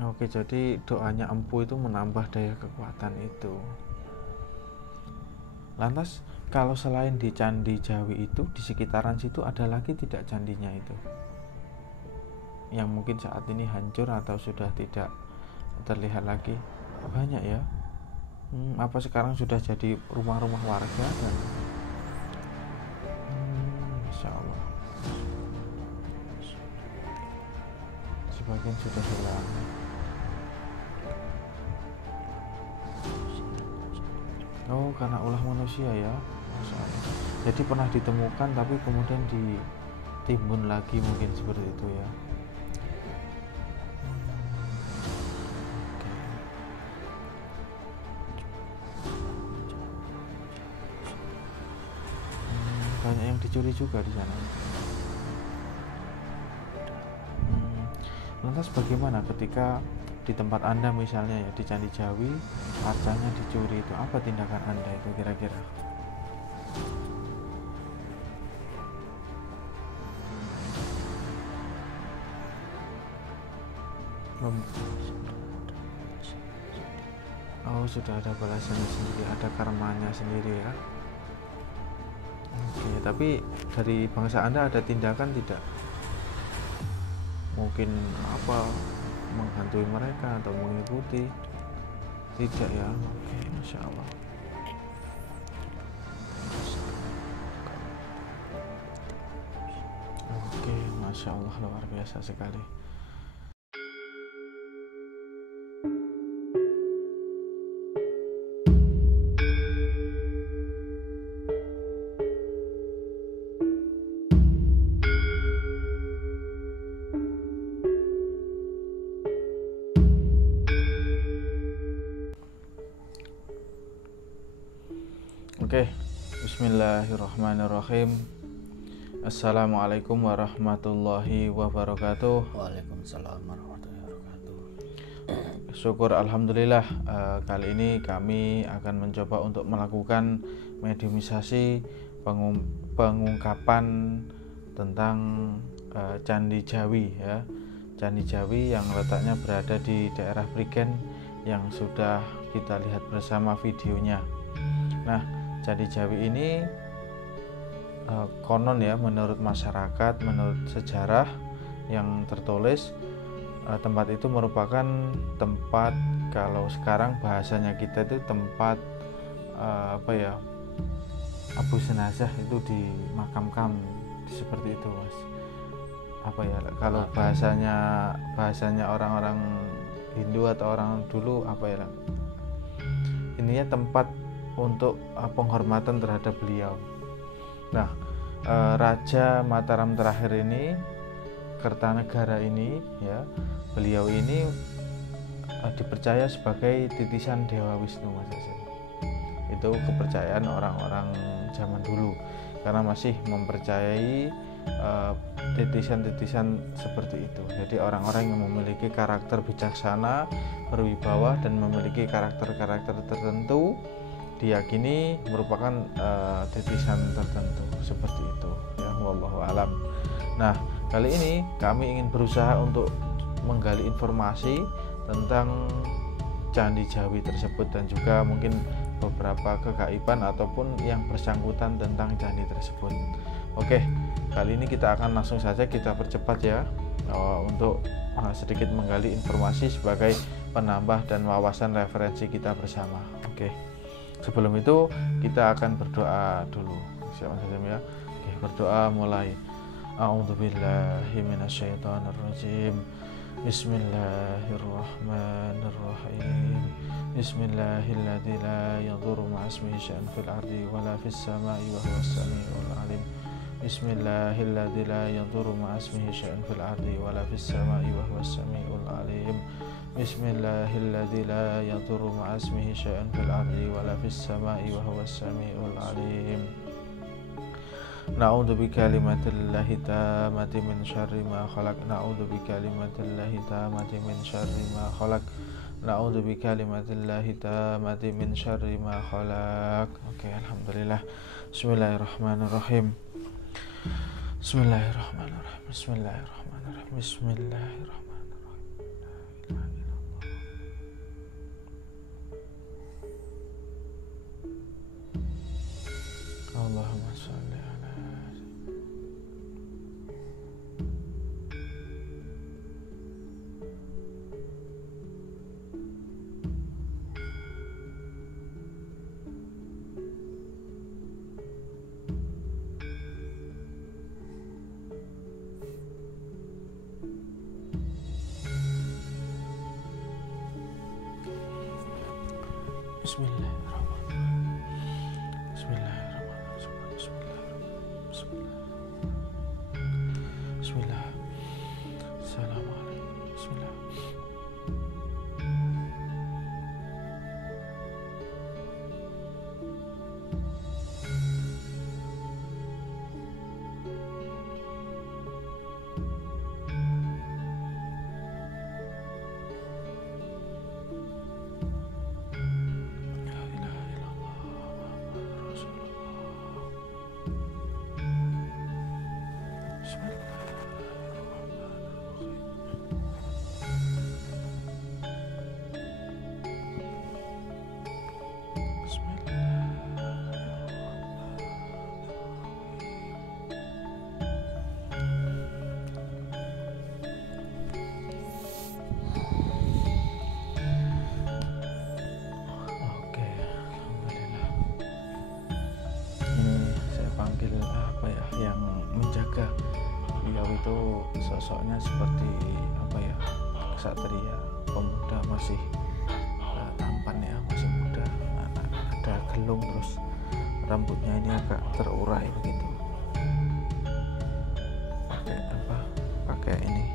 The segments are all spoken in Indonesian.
Oke, jadi doanya empu itu menambah daya kekuatan itu. Lantas kalau selain di Candi Jawi itu, di sekitaran situ ada lagi tidak candinya itu? Yang mungkin saat ini hancur atau sudah tidak terlihat lagi? Banyak ya. Apa sekarang sudah jadi rumah-rumah warga dan Masya Allah, sebagian sudah hilang. Oh, karena ulah manusia ya. Masya Allah. Jadi pernah ditemukan tapi kemudian ditimbun lagi, mungkin seperti itu ya. Banyak yang dicuri juga di sana. Lantas bagaimana ketika di tempat Anda misalnya ya, di Candi Jawi, arcanya dicuri, itu apa tindakan Anda itu kira-kira? Oh, sudah ada balasannya sendiri, ada karmanya sendiri ya. Oke, tapi dari bangsa Anda ada tindakan tidak? Mungkin apa, menghantui mereka atau mengikuti? Tidak ya. Oke, Masya Allah. Oke, Masya Allah, luar biasa sekali. Oke, bismillahirrahmanirrahim. Assalamualaikum warahmatullahi wabarakatuh. Waalaikumsalam warahmatullahi wabarakatuh. Syukur alhamdulillah, kali ini kami akan mencoba untuk melakukan mediumisasi pengungkapan tentang Candi Jawi ya. Candi Jawi yang letaknya berada di daerah Prigen yang sudah kita lihat bersama videonya. Nah, Candi Jawi ini konon ya, menurut masyarakat, menurut sejarah yang tertulis, tempat itu merupakan tempat, kalau sekarang bahasanya kita itu tempat abu jenazah itu dimakamkan, seperti itu Mas. Kalau bahasanya orang-orang Hindu atau orang dulu ininya tempat untuk penghormatan terhadap beliau. Nah, Raja Mataram terakhir ini, Kertanegara ini ya, beliau ini dipercaya sebagai titisan Dewa Wisnu Mas Hasim. Itu kepercayaan orang-orang zaman dulu, karena masih mempercayai titisan-titisan seperti itu. Jadi orang-orang yang memiliki karakter bijaksana, berwibawa, dan memiliki karakter-karakter tertentu diyakini merupakan titisan tertentu seperti itu ya, wallahu alam. Nah, kali ini kami ingin berusaha untuk menggali informasi tentang Candi Jawi tersebut dan juga mungkin beberapa kegaiban ataupun yang bersangkutan tentang candi tersebut. Oke, kali ini kita akan langsung saja kita percepat ya, untuk sedikit menggali informasi sebagai penambah dan wawasan referensi kita bersama. Oke. Sebelum itu kita akan berdoa dulu, siapa saja ya. Oke, berdoa mulai. A'udzubillahi minasyaitonirrajim. Bismillahirrahmanirrahim. Bismillahilladzi la yadurru ma'asmihi syai'un fil ardi wala fis sama'i wa huwas samiul alim. Bismillahilladzi la yadurru ma'asmihi syai'un fil ardi wala fis sama'i wa huwas samiul alim. Bismillahilladzi la yadurru ma'asmihi syai'un fil ardi wala fis sama'i wa huwas samiul alim. Na'udzu bikalimatillahi tammati min syarri ma khalaq. Na'udzu bikalimatillahi tammati min syarri ma khalaq. Na'udzu bikalimatillahi tammati min syarri ma khalaq. Oke, alhamdulillah. Bismillahirrahmanirrahim. Bismillahirrahmanirrahim. Bismillahirrahmanirrahim. Bismillahirrahmanirrahim. Bismillahirrahmanirrahim. Bismillahirrahmanirrahim. Bismillah. Assalamualaikum. Bismillah. La ilaha illallah Muhammadur Rasulullah. Bismillahirrahmanirrahim. Oke, alhamdulillah. Ini saya panggil apa ya, yang menjaga. Beliau itu sosoknya seperti apa ya, ksatria, pemuda, masih tampan ya, masih muda. Ada gelung, terus rambutnya ini agak terurai begitu. Pakai apa? Pakai ini.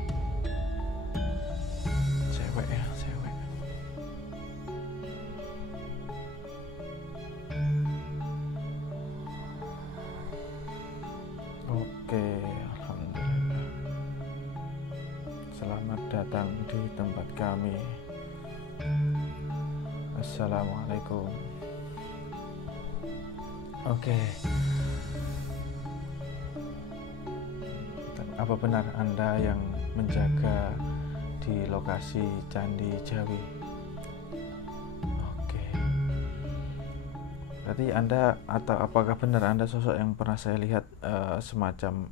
Cewek ya, cewek. Oke, alhamdulillah. Selamat datang di tempat kami. Assalamualaikum. Oke. Apa benar Anda yang menjaga di lokasi Candi Jawi? Oke. Berarti Anda, atau apakah benar Anda sosok yang pernah saya lihat semacam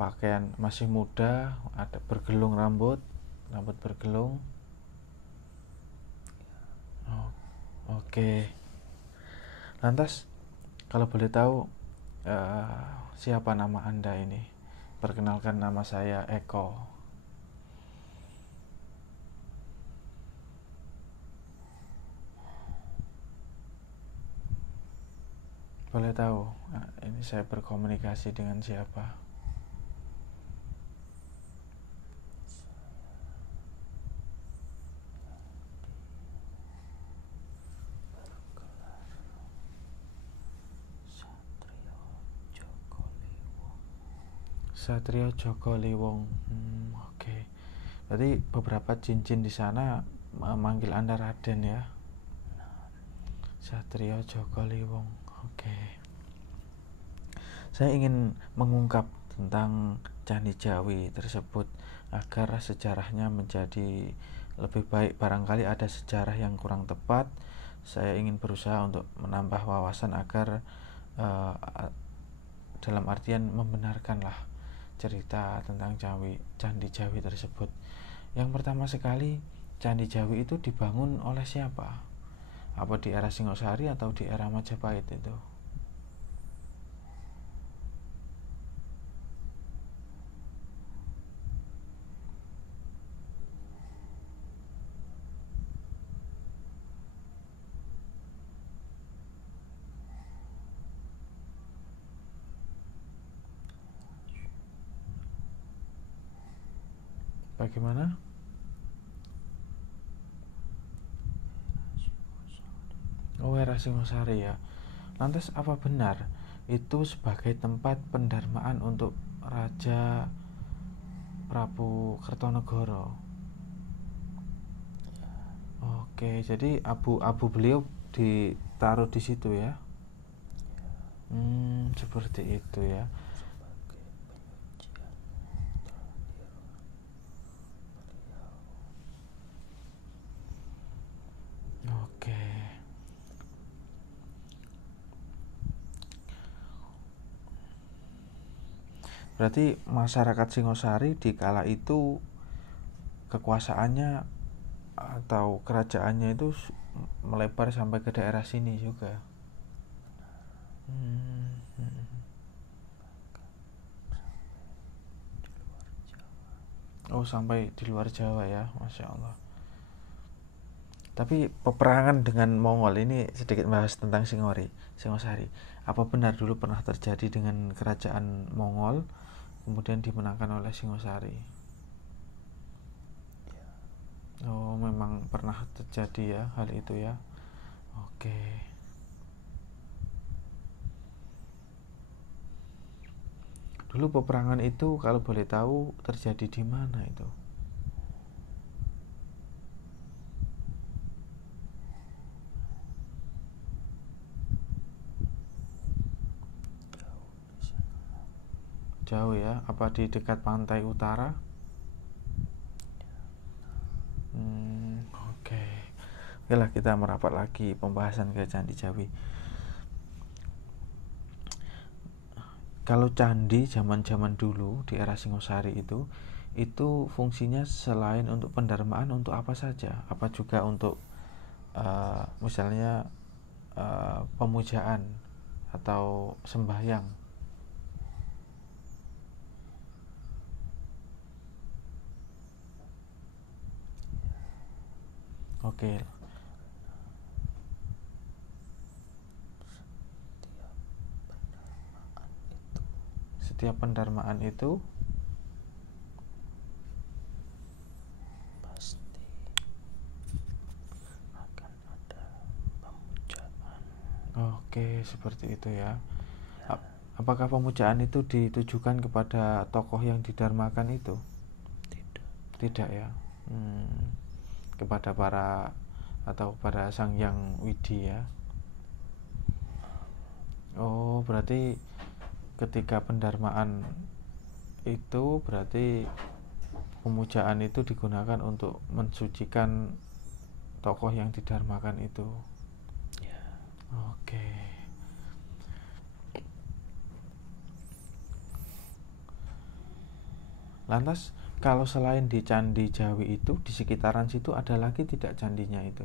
pakaian masih muda, ada bergelung rambut bergelung. Oh, oke. Lantas kalau boleh tahu siapa nama Anda ini? Perkenalkan, nama saya Eko. Boleh tahu ini saya berkomunikasi dengan siapa? Satrio Joko Liwong. Oke. Berarti beberapa jin-jin di sana manggil Anda Raden ya. Satrio Joko Liwong. Oke. Saya ingin mengungkap tentang Candi Jawi tersebut agar sejarahnya menjadi lebih baik. Barangkali ada sejarah yang kurang tepat. Saya ingin berusaha untuk menambah wawasan agar dalam artian membenarkanlah cerita tentang Candi Jawi tersebut. Yang pertama sekali, Candi Jawi itu dibangun oleh siapa? Apa di era Singosari atau di era Majapahit itu? Bagaimana? Oh, era Singosari ya. Lantas apa benar itu sebagai tempat pendarmaan untuk Raja Prabu Kertonegoro? Oke, jadi abu beliau ditaruh di situ ya. Seperti itu ya. Oke. Berarti masyarakat Singosari di kala itu kekuasaannya atau kerajaannya itu melebar sampai ke daerah sini juga. Oh, sampai di luar Jawa ya, Masya Allah. Tapi peperangan dengan Mongol ini sedikit bahas tentang Singosari. Apa benar dulu pernah terjadi dengan kerajaan Mongol kemudian dimenangkan oleh Singosari? Oh, memang pernah terjadi ya hal itu ya. Oke. Dulu peperangan itu kalau boleh tahu terjadi di mana itu? Jauh ya, apa di dekat pantai utara? Oke. Oke lah, kita merapat lagi pembahasan ke Candi Jawi. Kalau candi zaman-zaman dulu di era Singosari itu fungsinya selain untuk pendarmaan untuk apa saja? Apa juga untuk misalnya pemujaan atau sembahyang? Oke. Setiap pendarmaan itu pasti akan ada pemujaan. oke, seperti itu ya. Apakah pemujaan itu ditujukan kepada tokoh yang didarmakan itu? Tidak ya. Kepada para atau pada Sang Yang Widi ya. Oh, berarti ketika pendarmaan itu berarti pemujaan itu digunakan untuk mensucikan tokoh yang didarmakan itu. Ya. Oke. Lantas kalau selain di Candi Jawi itu di sekitaran situ ada lagi tidak candinya itu?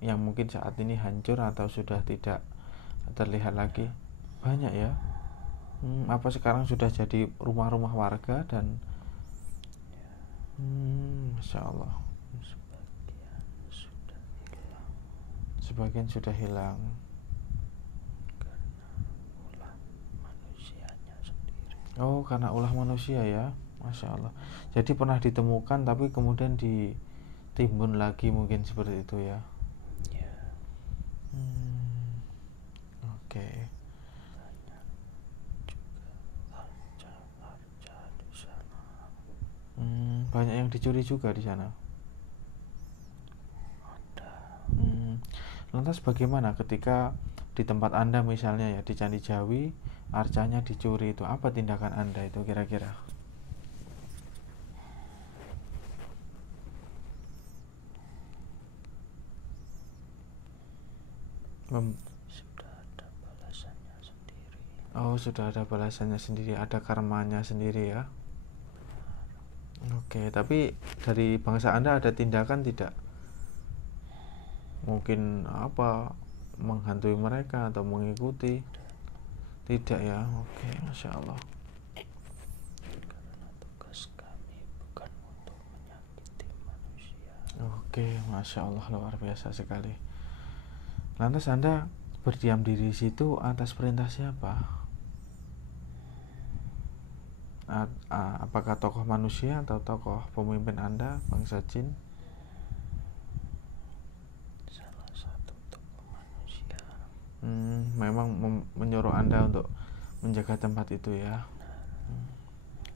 Yang mungkin saat ini hancur atau sudah tidak terlihat lagi? Banyak ya. Apa sekarang sudah jadi rumah-rumah warga dan Masya Allah. Sebagian sudah hilang karena ulah manusianya sendiri. Oh, karena ulah manusia ya. Masya Allah. Jadi pernah ditemukan tapi kemudian ditimbun lagi mungkin seperti itu ya. Ya. Oke. Harta di sana. Banyak yang dicuri juga di sana. Ada. Lantas bagaimana ketika di tempat Anda misalnya ya di Candi Jawi arcanya dicuri itu apa tindakan Anda itu kira-kira? Sudah ada balasannya sendiri. Oh, sudah ada balasannya sendiri, ada karmanya sendiri ya. Oke, tapi dari bangsa Anda ada tindakan tidak? Mungkin apa menghantui mereka atau mengikuti? Tidak ya. Oke, Masya Allah. Karena tugas kami bukan untuk menyakiti manusia. Oke, Masya Allah, luar biasa sekali. Lantas Anda berdiam diri di situ atas perintah siapa? Apakah tokoh manusia atau tokoh pemimpin Anda, bangsa jin? Salah satu tokoh manusia. Memang menyuruh Anda untuk menjaga tempat itu ya.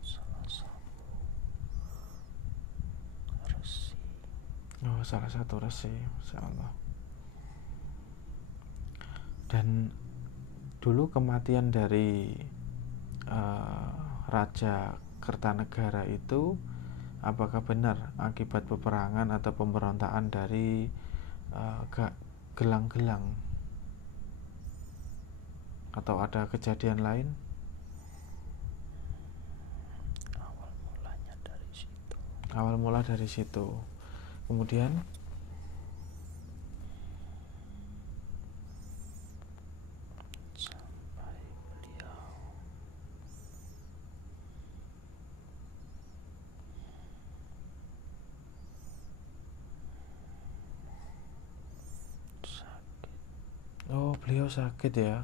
Salah satu resi. Oh, salah satu resi, Masya Allah. Dan dulu kematian dari Raja Kertanegara itu apakah benar akibat peperangan atau pemberontakan dari gelang-gelang atau ada kejadian lain? Awal mula dari situ. Kemudian sampai beliau beliau sakit ya.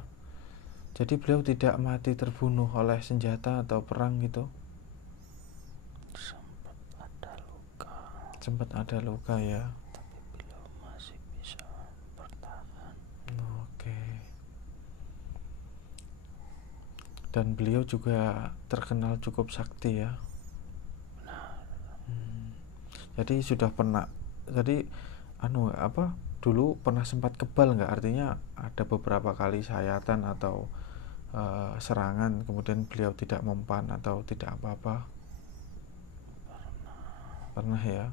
Jadi beliau tidak mati terbunuh oleh senjata atau perang gitu. Sempat ada luka ya. Tapi beliau masih bisa bertahan. Oke. Dan beliau juga terkenal cukup sakti ya. Benar. Jadi sudah pernah, jadi dulu pernah sempat kebal nggak? Artinya ada beberapa kali sayatan atau serangan, kemudian beliau tidak mempan atau tidak apa-apa? Pernah ya.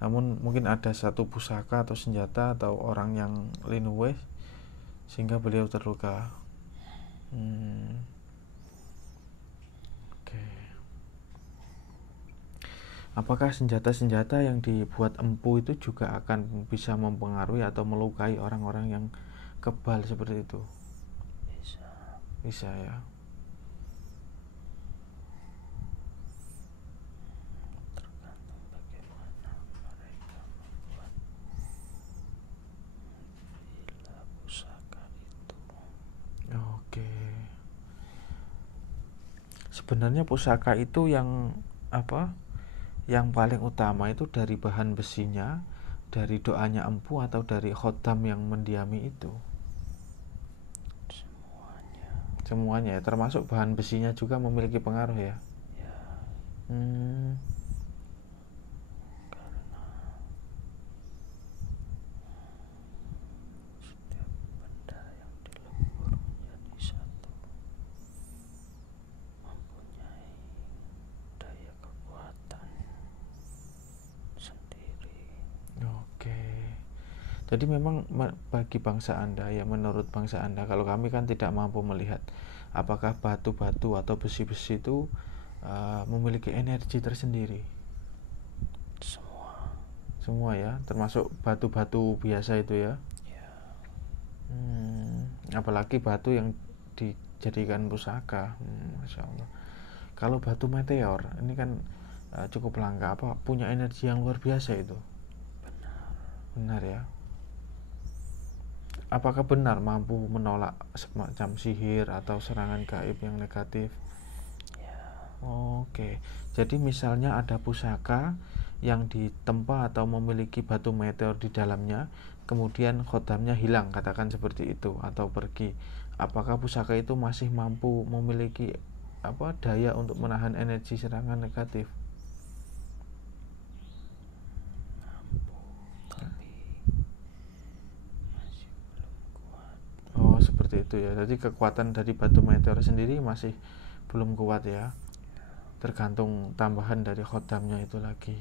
Namun mungkin ada satu pusaka atau senjata atau orang yang linuwe sehingga beliau terluka. Oke. Apakah senjata-senjata yang dibuat empu itu juga akan bisa mempengaruhi atau melukai orang-orang yang kebal seperti itu? Bisa ya. Tergantung bagaimana mereka membuat bila pusaka itu. Oke. Sebenarnya pusaka itu yang yang paling utama itu dari bahan besinya, dari doanya empu, atau dari khodam yang mendiami itu? Semuanya ya, termasuk bahan besinya juga memiliki pengaruh ya. Karena setiap benda yang dilebur menjadi satu mempunyai daya kekuatan sendiri. Oke. Jadi memang bagi bangsa Anda ya, menurut bangsa Anda, kalau kami kan tidak mampu melihat apakah batu-batu atau besi-besi itu memiliki energi tersendiri. Semua ya, termasuk batu-batu biasa itu ya. Apalagi batu yang dijadikan pusaka. Masya Allah. Kalau batu meteor ini kan cukup langka, punya energi yang luar biasa itu. Benar ya. Apakah benar mampu menolak semacam sihir atau serangan gaib yang negatif? Oke. Jadi misalnya ada pusaka yang ditempa atau memiliki batu meteor di dalamnya, kemudian khodamnya hilang, katakan seperti itu, atau pergi. Apakah pusaka itu masih mampu memiliki daya untuk menahan energi serangan negatif? Oh, seperti itu ya. Jadi kekuatan dari batu meteor sendiri masih belum kuat ya. Tergantung tambahan dari khodamnya itu lagi.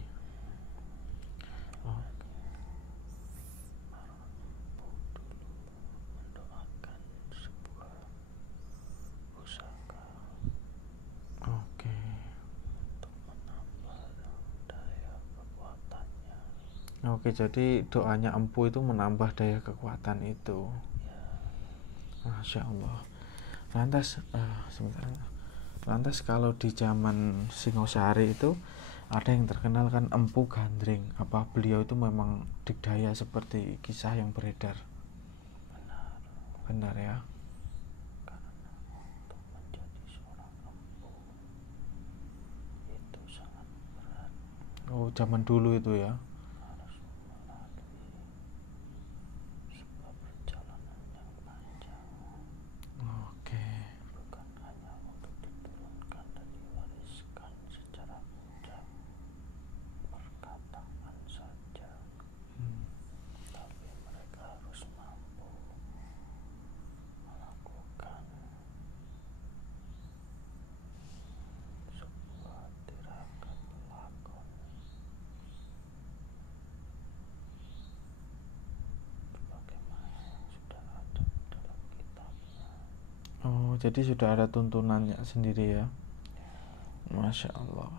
Mendoakan sebuah pusaka untuk menambah daya kekuatannya. Oke, jadi doanya empu itu menambah daya kekuatan itu. Masya Allah. Lantas kalau di zaman Singosari itu ada yang terkenal kan Empu Gandring. Apa beliau itu memang dikdaya seperti kisah yang beredar? Benar ya. Karena untuk menjadi seorang empu itu sangat berat. Oh, zaman dulu itu ya. Harus melalui sebuah perjalanan yang panjang. Oke. Bukan hanya untuk diturunkan dan diwariskan secara mudah perkataan saja, tapi mereka harus mampu melakukan sebuah tirakat lakon sebagaimana yang sudah ada dalam kitabnya. Oh, jadi sudah ada tuntunannya sendiri ya. Masya Allah.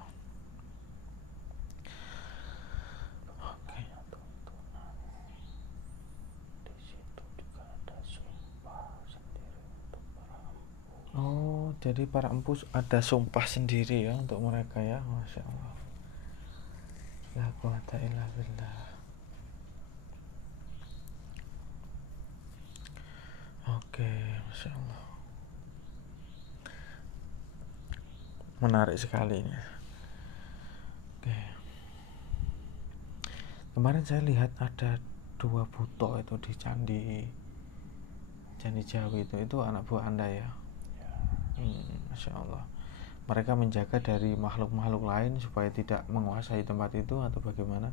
Hanya tuntunan, di situ juga ada sumpah sendiri untuk para empu. Oh, jadi para empu ada sumpah sendiri ya untuk mereka ya. Masya Allah. La quwata illa billah. Oke. Oke, Masya Allah. Menarik sekali ini. Oke. Kemarin saya lihat ada 2 buto itu di Candi Jawi itu anak buah Anda ya? Masya Allah. Mereka menjaga dari makhluk-makhluk lain supaya tidak menguasai tempat itu atau bagaimana?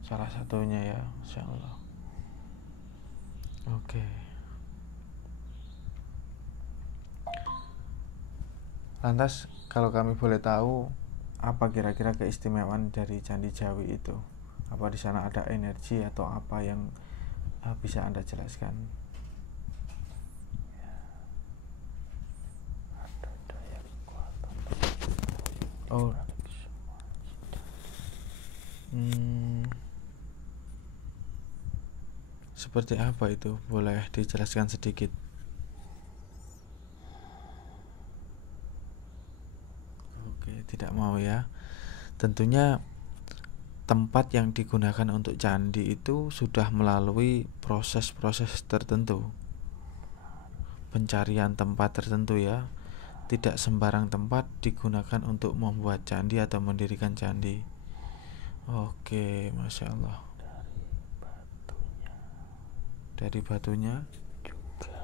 Salah satunya ya, Masya Allah. Oke. Lantas kalau kami boleh tahu, apa kira-kira keistimewaan dari Candi Jawi itu? Apa di sana ada energi atau apa yang bisa Anda jelaskan? Ada daya kekuatan. Oh. Seperti apa itu? Boleh dijelaskan sedikit? Oke, tidak mau ya. Tentunya tempat yang digunakan untuk candi itu sudah melalui proses-proses tertentu, pencarian tempat tertentu ya. Tidak sembarang tempat digunakan untuk membuat candi atau mendirikan candi. Oke, Masya Allah. Dari batunya juga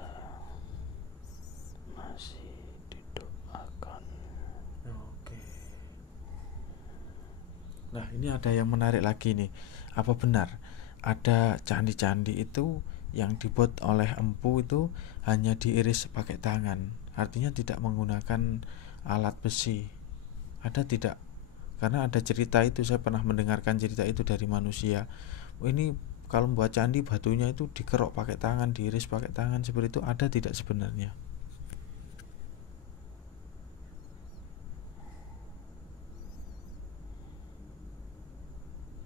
masih didoakan. Oke. Nah, ini ada yang menarik lagi nih. Apa benar ada candi-candi itu yang dibuat oleh empu itu hanya diiris pakai tangan, artinya tidak menggunakan alat besi? Ada tidak? Karena ada cerita itu, saya pernah mendengarkan cerita itu dari manusia. Ini kalau membuat candi batunya itu dikerok pakai tangan, diiris pakai tangan, seperti itu ada tidak sebenarnya?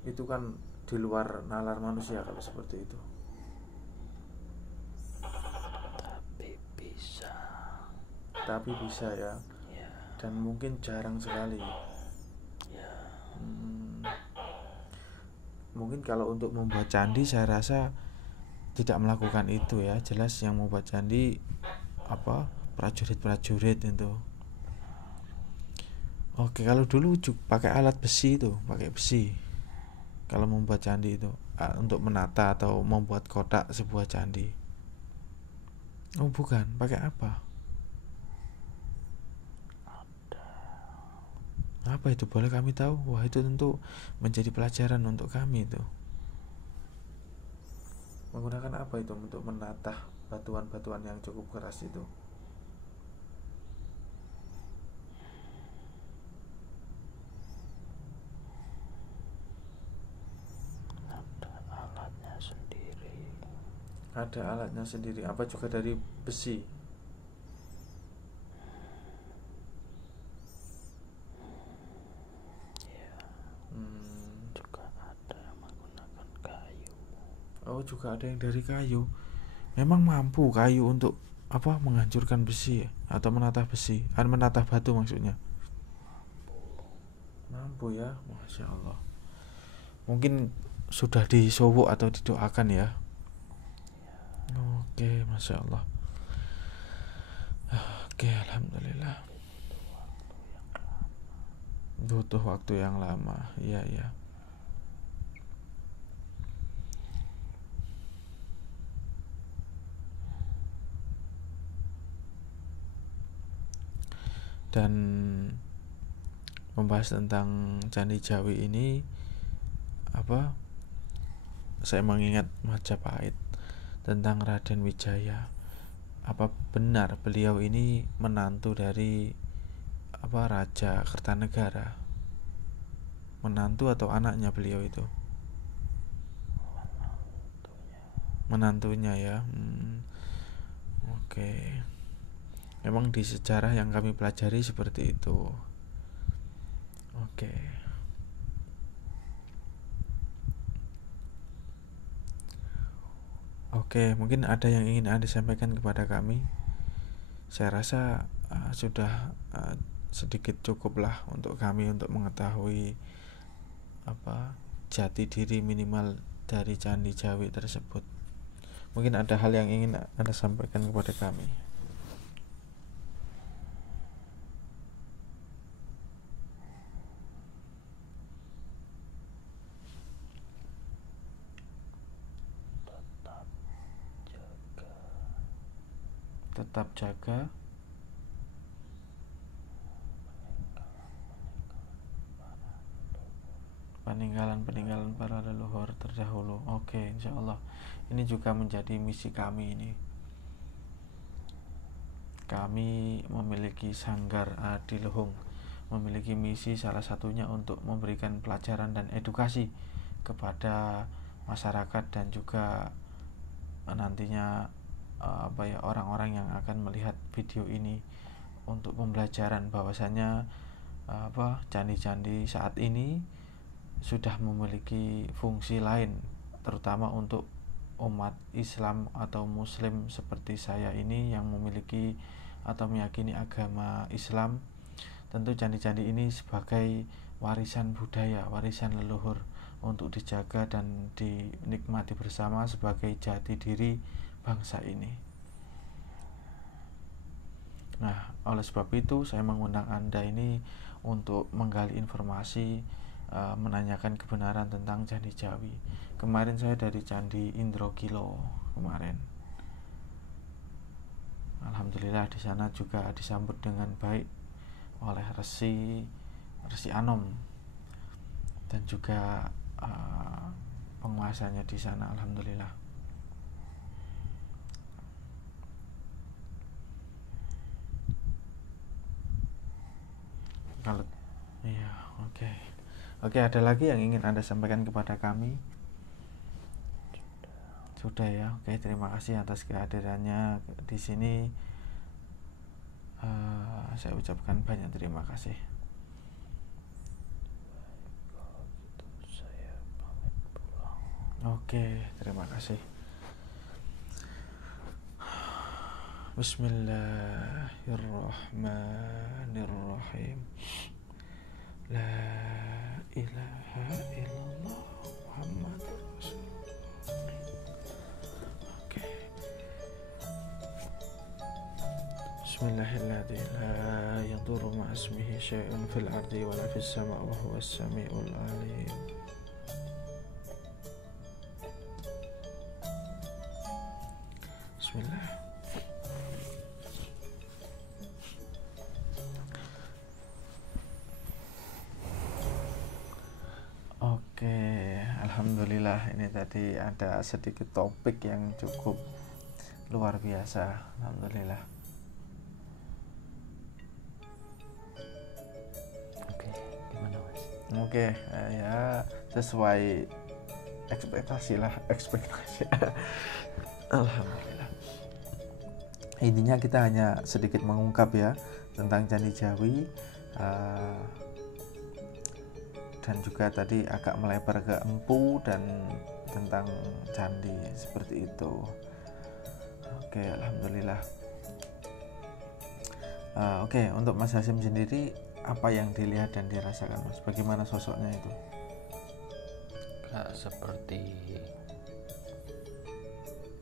Itu kan di luar nalar manusia kalau seperti itu. Tapi bisa ya. Dan mungkin jarang sekali. Mungkin kalau untuk membuat candi saya rasa tidak melakukan itu ya. Jelas yang membuat candi prajurit-prajurit itu. Oke, kalau dulu pakai alat besi itu, pakai besi. Kalau membuat candi itu untuk menata atau membuat kotak sebuah candi. Oh bukan, pakai apa? Apa itu? Boleh kami tahu? Wah, itu tentu menjadi pelajaran untuk kami itu. Menggunakan apa itu untuk menatah batuan-batuan yang cukup keras itu? Ada alatnya sendiri. Ada alatnya sendiri. Apa juga dari besi? Oh, juga ada yang dari kayu. Memang mampu kayu untuk menghancurkan besi ya? Atau menatah besi? Menatah batu maksudnya. Mampu ya, Masya Allah. Mungkin sudah disowok atau didoakan ya. Oke, Masya Allah. Oke, Alhamdulillah. Butuh waktu yang lama. Iya ya. Dan membahas tentang Candi Jawi ini saya mengingat Majapahit tentang Raden Wijaya. Apa benar beliau ini menantu dari Raja Kertanegara? Menantu atau anaknya beliau itu? Menantunya ya. Oke. Memang di sejarah yang kami pelajari seperti itu. Oke. Oke, mungkin ada yang ingin Anda sampaikan kepada kami. Saya rasa sudah sedikit cukuplah untuk kami untuk mengetahui jati diri minimal dari Candi Jawi tersebut. Mungkin ada hal yang ingin Anda sampaikan kepada kami. Tetap jaga peninggalan para leluhur terdahulu. Oke, insya Allah ini juga menjadi misi kami ini. Kami memiliki sanggar Adiluhung, memiliki misi salah satunya untuk memberikan pelajaran dan edukasi kepada masyarakat dan juga nantinya orang-orang yang akan melihat video ini untuk pembelajaran bahwasanya candi-candi saat ini sudah memiliki fungsi lain, terutama untuk umat Islam atau Muslim seperti saya ini yang memiliki atau meyakini agama Islam. Tentu candi-candi ini sebagai warisan budaya, warisan leluhur untuk dijaga dan dinikmati bersama sebagai jati diri bangsa ini. Nah, oleh sebab itu saya mengundang Anda ini untuk menggali informasi, menanyakan kebenaran tentang Candi Jawi. Kemarin saya dari Candi Indrokilo kemarin. Alhamdulillah di sana juga disambut dengan baik oleh Resi Anom dan juga penguasanya di sana. Alhamdulillah. Kalau iya, oke, ada lagi yang ingin Anda sampaikan kepada kami? Sudah ya. Oke, terima kasih atas kehadirannya di sini. Saya ucapkan banyak terima kasih. Kalau gitu saya pamit pulang. Oke, terima kasih. Bismillahirrahmanirrahim. La ilaha illallah Muhammad Rasulullah. Oke. Bismillahirrahmanirrahim. La yadurru ma'asmihi syai'un fil ardi wa la fis sama'i wa huwas sami'ul alim. Bismillah. Alhamdulillah, ini tadi ada sedikit topik yang cukup luar biasa. Alhamdulillah. Oke, gimana Mas? Oke, ya sesuai ekspektasi. Alhamdulillah. Intinya kita hanya sedikit mengungkap ya tentang Candi Jawi, dan juga tadi agak melebar ke Empu dan tentang candi seperti itu. Oke, alhamdulillah. Oke, untuk Mas Hasyim sendiri apa yang dilihat dan dirasakan Mas? Bagaimana sosoknya itu? Seperti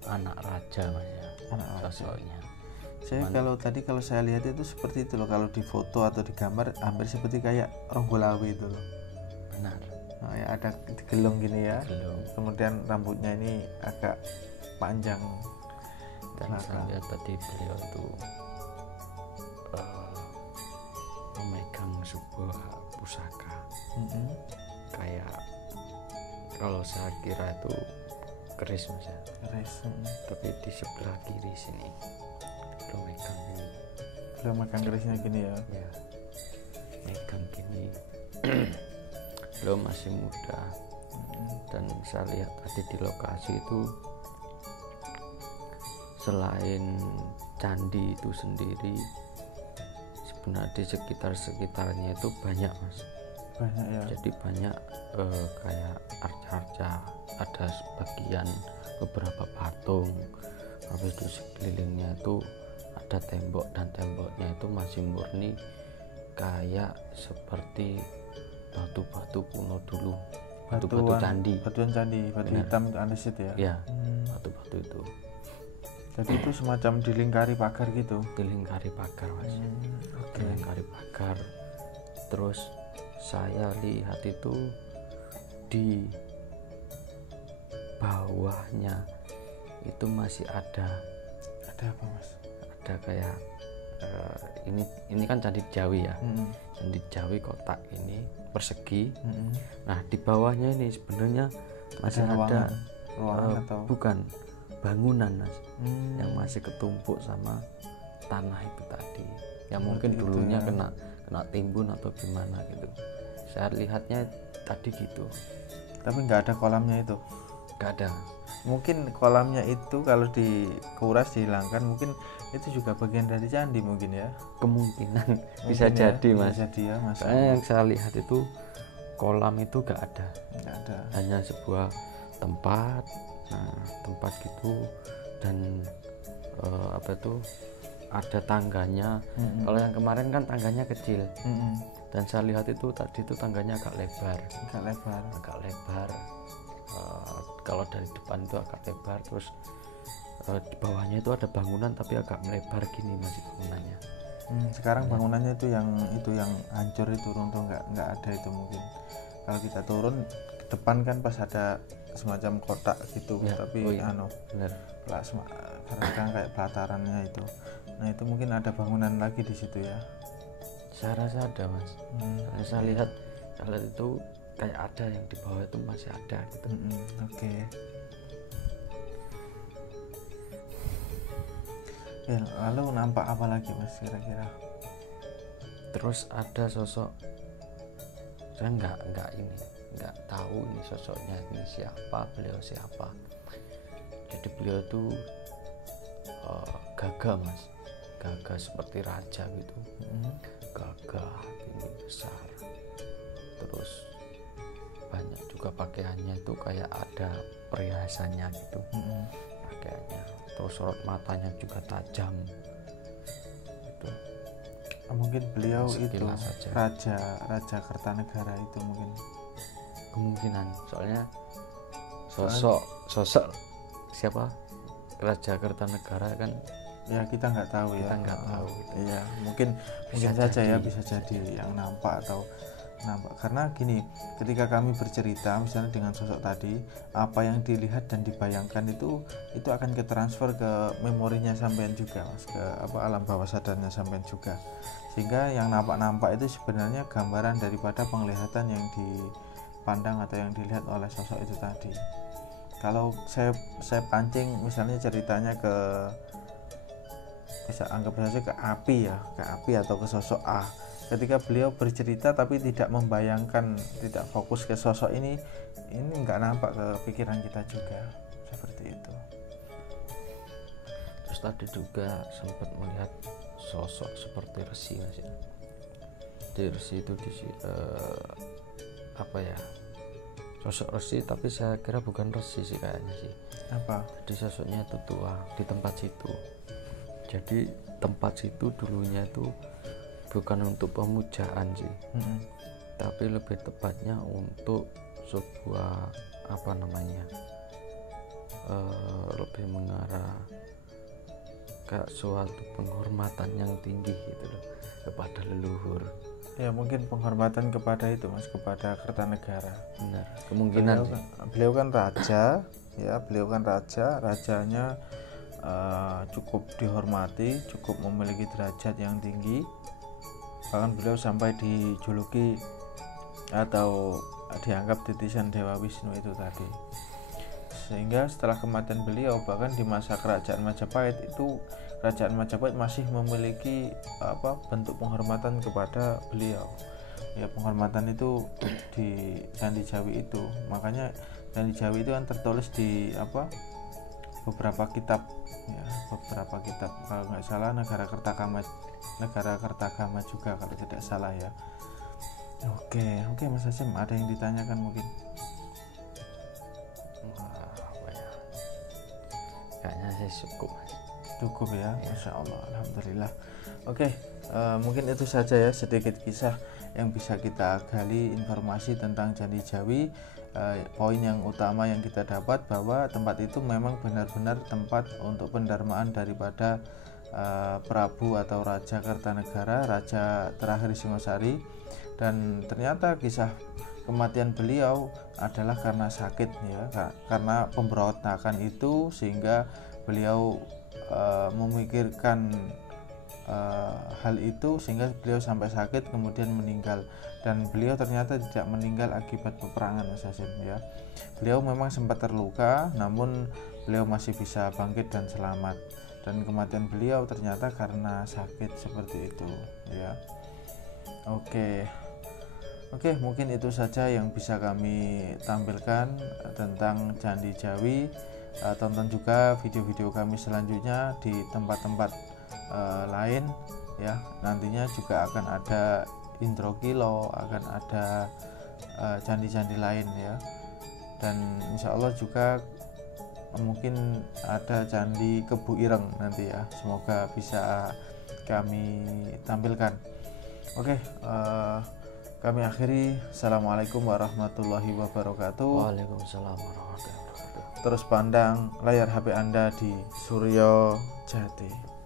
anak raja Mas ya. Anak raja. Sosoknya. Kalau saya lihat itu seperti itu loh, kalau di foto atau di gambar hampir seperti kayak Ronggolawe itu loh. Benar. Nah, ya ada gelung gini ya. Gelung. Kemudian rambutnya ini agak panjang. Dan saya lihat tadi beliau tuh memegang sebuah pusaka. Kayak kalau saya kira itu keris Mas ya. Keris. Tapi di sebelah kiri sini beliau megang ini. Beliau megang kerisnya gini ya. Ya. Megang gini. Beliau masih muda. Dan saya lihat tadi di lokasi itu selain candi itu sendiri, sebenarnya di sekitarnya itu banyak Mas. Banyak ya. Jadi banyak kayak arca-arca, ada sebagian beberapa patung. Habis itu sekelilingnya itu ada tembok, dan temboknya itu masih murni kayak seperti batu-batu kuno dulu. batu-batu candi. Batuan candi, batu Benar. hitam andesit ya. Ya, batu-batu itu Jadi itu semacam dilingkari pagar gitu. dilingkari pagar, Mas. Oke. Dilingkari pagar. Terus saya lihat itu di bawahnya itu masih ada Ada apa Mas? kayak ini kan candi Jawi ya. Mm-mm. Candi Jawi kotak ini persegi. Mm-mm. Nah, di bawahnya ini sebenarnya masih ada ruangan atau bukan bangunan, Mas, Hmm. yang masih ketumpuk sama tanah itu tadi. Yang mungkin Seperti itu dulunya ya. kena timbun atau gimana gitu. Saya lihatnya tadi gitu. Tapi nggak ada kolamnya itu. Gak ada. Mungkin kolamnya itu kalau dikuras dihilangkan, mungkin itu juga bagian dari candi mungkin ya. Kemungkinan bisa Mungkin ya, jadi, Mas. Bisa jadi ya Mas. Soalnya yang saya lihat itu kolam itu gak ada. Nggak ada. Hanya sebuah tempat, tempat gitu, dan apa itu ada tangganya. Mm-mm. Kalau yang kemarin kan tangganya kecil, Mm-mm. dan saya lihat itu tadi itu tangganya agak lebar. Agak lebar. Kalau dari depan itu agak lebar, terus di bawahnya itu ada bangunan tapi agak melebar gini masih bangunannya. Sekarang bangunannya itu yang hancur itu runtuh, nggak ada itu mungkin. Kalau kita turun ke depan kan pas ada semacam kotak gitu, Ya, tapi oh iya, anu benar. plasma kan kayak pelatarannya itu. Nah itu mungkin ada bangunan lagi di situ ya. Saya rasa ada, Mas. Karena saya lihat itu kayak ada yang di bawah itu masih ada gitu. Oke. Ya, lalu nampak apa lagi Mas kira-kira? Terus ada sosok, saya nggak tahu ini sosoknya ini siapa, beliau siapa. Jadi beliau itu gagah, Mas, gagah seperti raja gitu. Gagah, tinggi, besar, terus banyak juga pakaiannya itu kayak ada perhiasannya gitu. Pakaiannya, terus sorot matanya juga tajam gitu. Mungkin beliau itu Sekilas saja. raja Kertanegara itu mungkin. Kemungkinan, soalnya sosok siapa Raja Kertanegara kan Ya kita nggak tahu ya. kita nggak tahu gitu. Iya, mungkin Bisa saja ya, jadi. bisa jadi yang nampak atau nampak. Karena gini, ketika kami bercerita misalnya dengan sosok tadi, apa yang dilihat dan dibayangkan itu akan ke transfer ke memorinya sampean juga, Mas, ke alam bawah sadarnya sampean juga. Sehingga yang nampak-nampak itu sebenarnya gambaran daripada penglihatan yang dipandang atau yang dilihat oleh sosok itu tadi. Kalau saya pancing misalnya ceritanya ke, bisa anggap saja ke api atau ke sosok A. Ketika beliau bercerita tapi tidak membayangkan, tidak fokus ke sosok ini nggak nampak ke pikiran kita juga, seperti itu. Terus tadi juga sempat melihat sosok seperti resi, Mas, ya. Di resi itu apa ya, sosok resi, tapi saya kira bukan resi sih kayaknya sih. Apa? Jadi sosoknya itu tua di tempat situ. Jadi tempat situ dulunya itu bukan untuk pemujaan sih, tapi lebih tepatnya untuk sebuah apa namanya, lebih mengarah ke suatu penghormatan yang tinggi gitu loh kepada leluhur. Ya mungkin penghormatan kepada itu, Mas, kepada Kertanegara. Benar, kemungkinan Beliau kan raja, ya, rajanya cukup dihormati, cukup memiliki derajat yang tinggi. Bahkan beliau sampai dijuluki atau dianggap titisan Dewa Wisnu itu tadi. Sehingga setelah kematian beliau, bahkan di masa kerajaan Majapahit itu, kerajaan Majapahit masih memiliki bentuk penghormatan kepada beliau. Ya, penghormatan itu di Candi Jawi itu. Makanya Candi Jawi itu kan tertulis di beberapa kitab, ya, kalau nggak salah negara Kertagama juga kalau tidak salah ya. Oke Mas Hasim, ada yang ditanyakan mungkin? kayaknya sih cukup, ya. Masya Allah, alhamdulillah. Mungkin itu saja ya sedikit kisah yang bisa kita gali informasi tentang Candi Jawi. Poin yang utama yang kita dapat bahwa tempat itu memang benar-benar tempat untuk pendarmaan daripada Prabu atau Raja Kertanegara, raja terakhir Singosari, dan ternyata kisah kematian beliau adalah karena sakit ya, karena pemberontakan itu sehingga beliau memikirkan hal itu sehingga beliau sampai sakit kemudian meninggal, dan beliau ternyata tidak meninggal akibat peperangan Mas Hasim ya. Beliau memang sempat terluka namun beliau masih bisa bangkit dan selamat, dan kematian beliau ternyata karena sakit seperti itu ya. Oke, mungkin itu saja yang bisa kami tampilkan tentang Candi Jawi. Tonton juga video-video kami selanjutnya di tempat-tempat lain ya. Nantinya juga akan ada intro kilo, akan ada candi-candi lain ya, dan insya Allah juga mungkin ada Candi Kebu Ireng nanti ya, semoga bisa kami tampilkan. Oke, kami akhiri. Assalamualaikum warahmatullahi wabarakatuh. Waalaikumsalam warahmatullahi wabarakatuh. Terus pandang layar HP Anda di Suryo Jati.